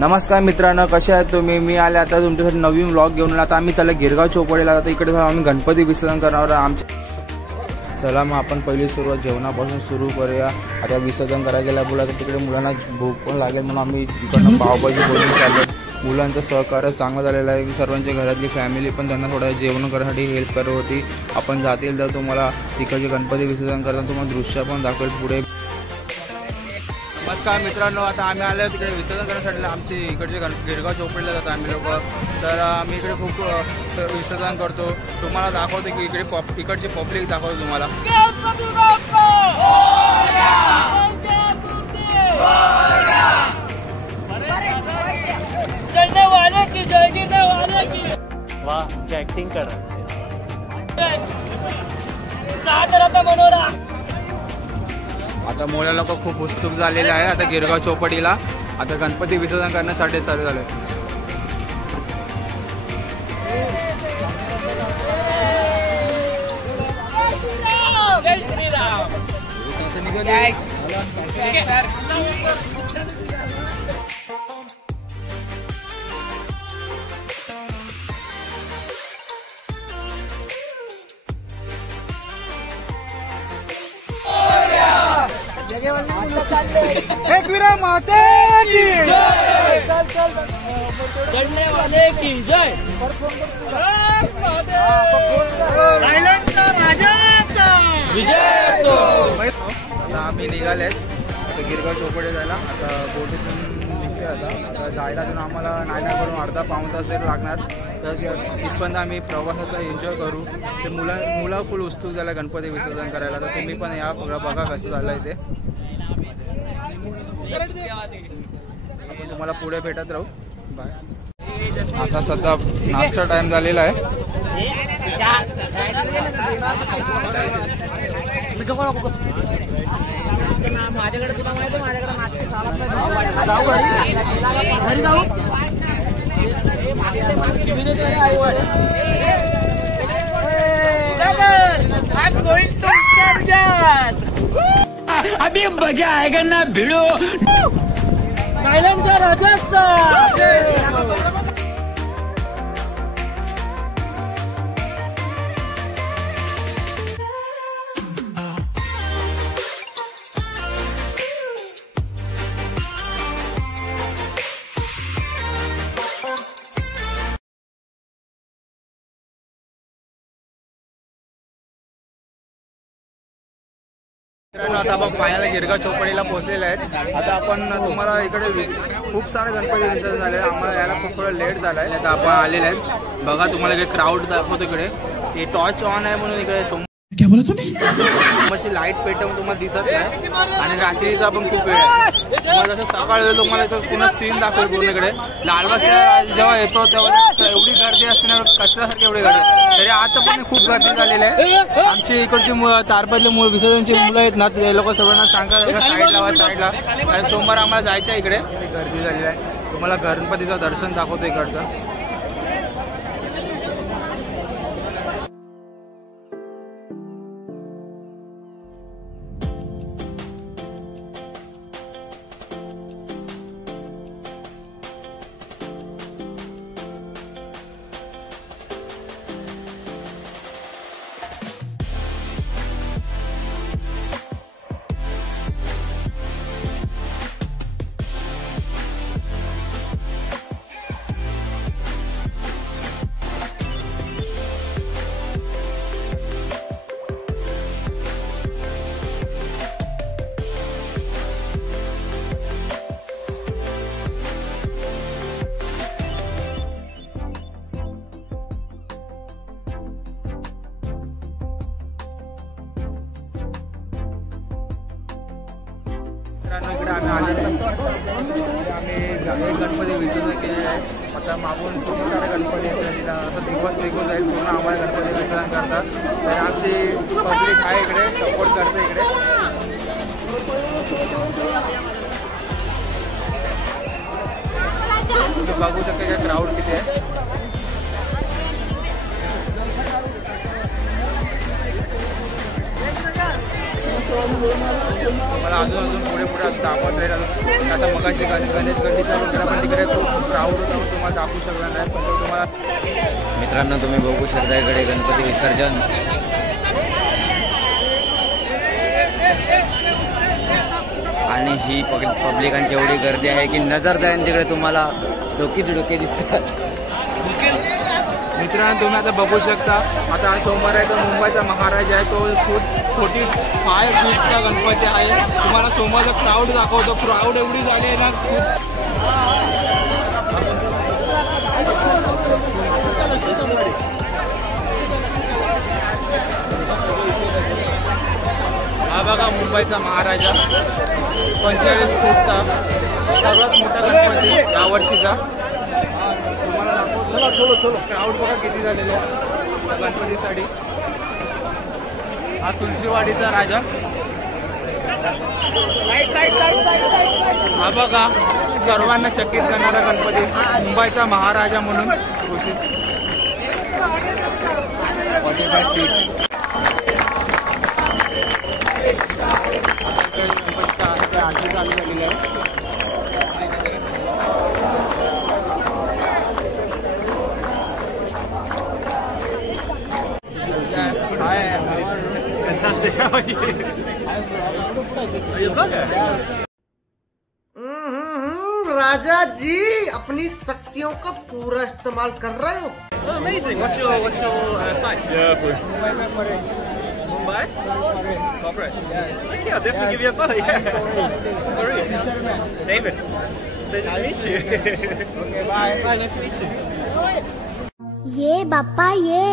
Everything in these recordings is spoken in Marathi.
नमस्कार मित्रांनो, कसे आहात तुम्ही? मी आले आता तुमच्यासाठी नवीन व्लॉग घेऊन. आता आम्ही चालले गिरगाव चौपाटीला. आता इकडे आम्ही गणपती विसर्जन करणार आमच्या. चला मग आपण पहिली सुरुवात जेवणापासून सुरू करूया. आता विसर्जन करायला गेला बोला तर तिकडे मुलांना भूक पण लागेल म्हणून आम्ही इकडनं पावभाजी बोलून चाललो. मुलांचं सहकार्य चांगलं झालेलं आहे. सर्वांची घरातली फॅमिली पण त्यांना थोडं जेवण करण्यासाठी हेल्प करत होती. आपण जातील तर तुम्हाला तिकडचे गणपती विसर्जन करताना तुम्हाला दृश्य पण दाखवेल पुढे. नमस्कार मित्रांनो, आता आम्ही आलो तिकडे विसर्जन करण्यासाठी. आमची इकडचे गिरगाव चौपाटीला जातो आम्ही लोक. तर आम्ही इकडे खूप विसर्जन करतो. तुम्हाला दाखवतो की इकडे इकडची पब्लिक दाखवतो तुम्हाला. वाह, ऍक्टिंग कर. आता मोळ्या लोक खूप उत्सुक झालेले आहे आता गिरगाव चौपाटीला. आता गणपती विसर्जन करण्यासाठी चालू झाले. एक वीरा माता की जय, चढ़ने वाले की जय. विजय. आता आम्ही निघाले आता गिरगाव चौपाटी जायला. आता बोटीतून निघते. आता जायला अजून आम्हाला नाही करून अर्धा पाऊण तास तरी लागणार. तर तिथपर्यंत आम्ही प्रवासाचा एन्जॉय करू. ते मुलं फुल उत्सुक झालं गणपती विसर्जन करायला. तर तुम्ही पण या बघा कसं झालंय ते. आपण तुम्हाला पुढे भेटत राहू. बाय. आता सध्या नाश्ता टाइम झालेला आहे. माझ्याकडे तुला माहिती माझ्याकडे अभी मजा आएगा ना भिड़ो. थायलंडचा राजाचा. आता आपण फायनल गिरगाव चौपाटीला पोहोचलेले आहेत. आता आपण तुम्हाला इकडे खूप सारे गणपती विसर्जन झाले. आम्हाला यायला खूप थोडं लेट झाला आहे. आता आपण आलेले आहेत. बघा तुम्हाला इकडे क्राऊड दाखवतो. इकडे हे टॉर्च ऑन आहे म्हणून इकडे समोरची लाईट पेटवून तुम्हाला दिसत नाही. आणि रात्रीचा पण खूप वेळ आहे. तुम्हाला जसं सकाळ वेळ तुम्हाला पुन्हा सीन दाखवेल पूर्ण. इकडे लालबागच्या जेव्हा येतो तेव्हा एवढी गर्दी असते ना, कचऱ्यासारखी एवढी गर्दी. तरी आता पण खूप गर्दी झालेली आहे. आमची इकडची तारपतले विसर्जनची मुलं आहेत ना, ते लोक सर्वांना सांगा साईडला. आणि सोमवार आम्हाला जायचं आहे. इकडे गर्दी झालेली आहे. तुम्हाला गणपतीचं दर्शन दाखवतो इकडचं. इकडे आम्ही आलेलो आम्ही गणपती विसर्जन केलेले आहे. आता मागून खूप सारे गणपती आहेत. असं दिवस निघून जाईल पूर्ण आम्हाला गणपती विसर्जन करतात. तर आमची पब्लिक आहे इकडे सपोर्ट करते. इकडे बघू शकता काय क्राऊड किती आहे. मला अजून पुढे अजून दाखवत राहील अजून. आता मगाशी गणेश गड्डीचा वगैरे पण तिकडे खूप क्राऊड होता, तुम्हाला दाखवू शकणार नाही, पण तो तुम्हाला. मित्रांनो तुम्ही बघू शकता इकडे गणपती विसर्जन. आणि ही पब्लिकांची एवढी गर्दी आहे की नजर जाईन तिकडे तुम्हाला डोके दिसतात. मित्रांनो तुम्ही आता बघू शकता, आता आज सोमवार आहे, तो मुंबईचा महाराज आहे, तो खूप 45 फीटचा गणपती आहे. तुम्हाला सोमवारचा क्राऊड दाखवतो. क्राऊड एवढी झाली आहे ना खूप. हा बघा मुंबईचा महाराजा 45 फूटचा सर्वात मोठा गणपती यावर्षीचा. क्राऊड बघा किती झालेलं आहे गणपतीसाठी. हा तुळशीवाडीचा राजा. हा बघा सर्वांना चकित करणारा गणपती, मुंबईचा महाराजा म्हणून घोषित. 45 फीट. गणपतीचा आरती चालू झालेली आहे. Fantastic. How are you? Are you a blogger? राजा जी अपनी शक्तियों का पूरा इस्तेमाल कर रहे हो. Oh, amazing. What's your site? Mumbai? Corporate. Okay, I'll definitely give you a follow. Yeah. Korea. David. Pleasure to meet you. Okay, bye. Bye, nice to meet you. ये बाप्पा ये,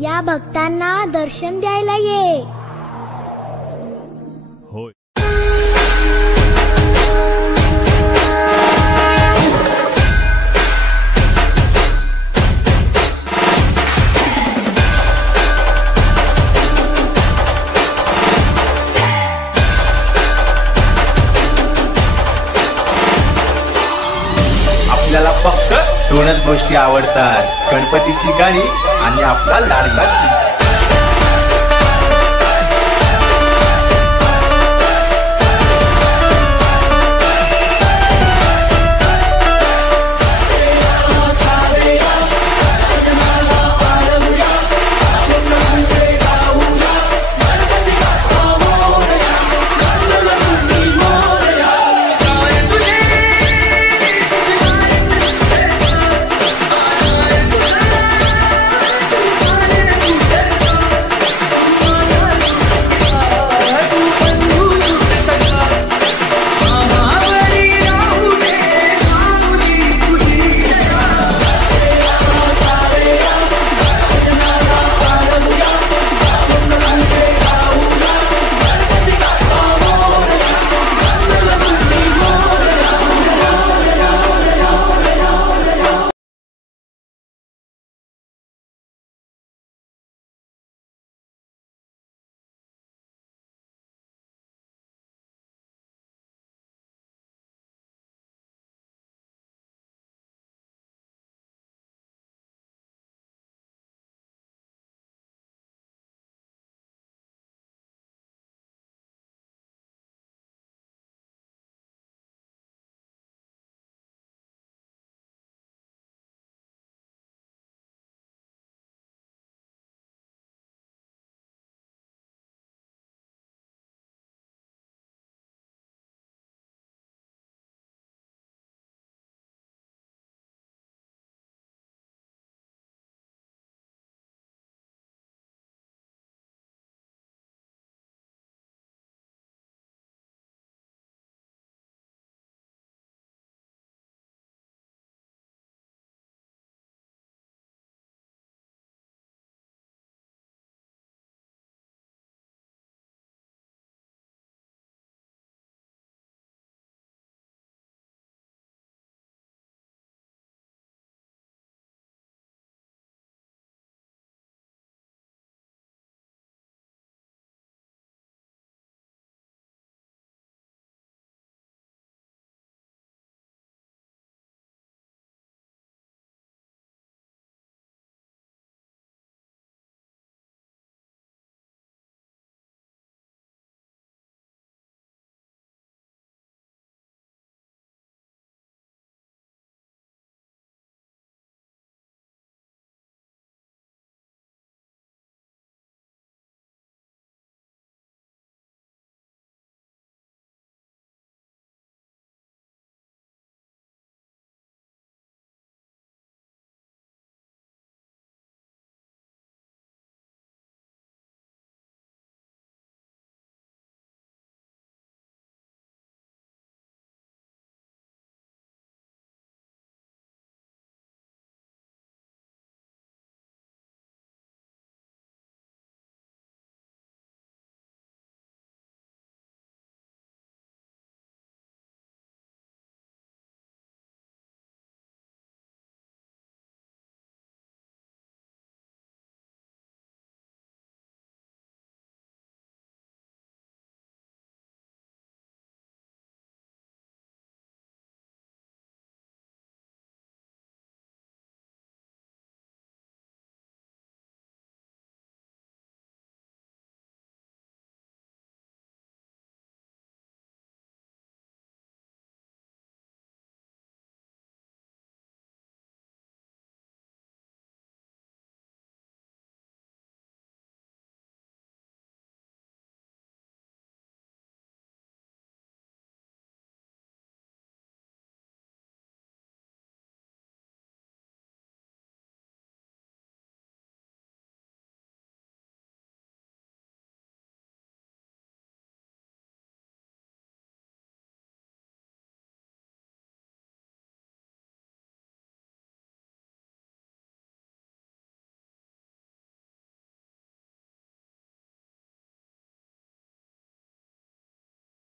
या भक्तांना दर्शन द्यायला ये. आपल्याला फक्त दोनच गोष्टी आवडतात, गणपतीची गाणी आणि आपला लाडका